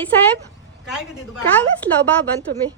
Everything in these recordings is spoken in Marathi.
आई साहेब काय कधी तू काय बसला बाबा तुम्ही?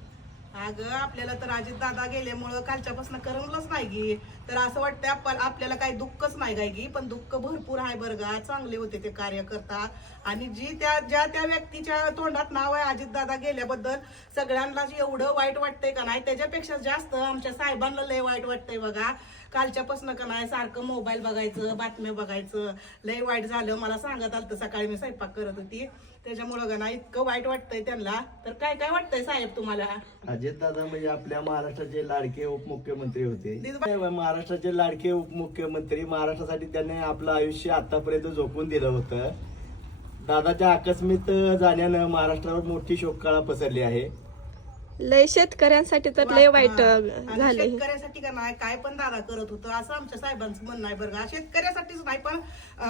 अगं आपल्याला तर अजित दादा गेल्यामुळं कालच्यापासून करमलंच नाही गी. तर असं वाटतंय आपल्याला काही दुःखच नाही काय गी, पण दुःख भरपूर आहे बरं का. चांगले होते ते कार्यकर्ता, आणि ज्या त्या व्यक्तीच्या तोंडात नाव आहे अजित दादा गेल्याबद्दल सगळ्यांना एवढं वाईट वाटतंय का नाही, त्याच्यापेक्षा जास्त आमच्या साहेबांना लय वाईट वाटतंय बघा. कालच्यापासून का नाही सारखं मोबाईल बघायचं, बातम्या बघायचं, लय वाईट झालं. मला सांगत आलं सकाळी मी स्वयंपाक करत होती, त्याच्यामुळं का नाही इतकं वाईट वाटतंय त्यांना. तर काय काय वाटतंय साहेब तुम्हाला? अजित दादा म्हणजे आपल्या महाराष्ट्राचे लाडके उपमुख्यमंत्री होते. महाराष्ट्राचे लाडके उपमुख्यमंत्री, महाराष्ट्रासाठी त्यांनी आपलं आयुष्य आतापर्यंत झोपून दिलं होतं. दादाच्या आकस्मिक जाण्यानं महाराष्ट्रावर मोठी शोककळा पसरली आहे. लय शेतकऱ्यांसाठी तर लय वाईट आणि झालंय. शेतकऱ्यासाठी का नाही काय पण दादा करत होतं असं आमच्या साहेबांचं म्हणणं आहे बरं का. शेतकऱ्यासाठीच नाही पण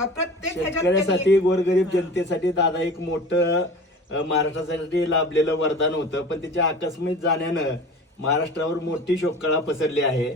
प्रत्येक ह्याच्यात शेतकऱ्यासाठी, गोरगरीब जनतेसाठी दादा एक मोठं महाराष्ट्रासाठी लाभलेलं वरदान होतं, पण त्याच्या आकस्मिक जाण्यानं महाराष्ट्रावर मोठी शोककळा पसरली आहे.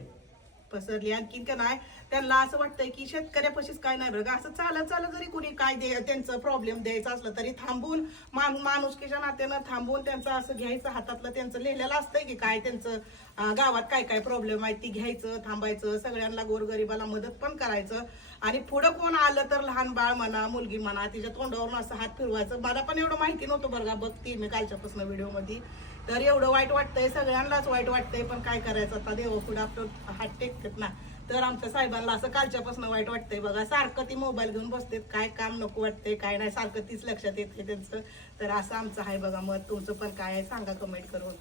पसरली. आणखीन का नाही त्यांना असं वाटतंय की शेतकऱ्यापाशीच काय नाही बरं का. असं चालत जरी कुणी काय त्यांचं प्रॉब्लेम द्यायचं असलं तरी थांबून माणुसकीच्या नात्यानं थांबून त्यांचं असं घ्यायचं, हातातलं त्यांचं लिहिलेलं असतंय की काय त्यांचं गावात काय काय प्रॉब्लेम आहे ती घ्यायचं, थांबायचं, सगळ्यांना गोरगरिबाला मदत पण करायचं. आणि पुढं कोण आलं तर लहान बाळ म्हणा, मुलगी म्हणा, तिच्या तोंडावरून असं हात फिरवायचं. मला पण एवढं माहिती नव्हतं बरं का, बघते मी कालच्यापासून व्हिडिओ मध्ये. तर एवढं वाईट वाटतंय, सगळ्यांनाच वाईट वाटतंय, पण काय करायचं आता, देवा पुढे आपलं हात टेकतात ना. तर आमच्या साहेबांना असं कालच्यापासून वाईट वाटतंय बघा. सारखं ती मोबाईल घेऊन बसते, काय काम नको वाटतंय, काय नाही, सारखं तीच लक्षात येते त्यांचं. तर असं आमचं आहे बघा मत. तुमचं पण काय आहे सांगा कमेंट करून.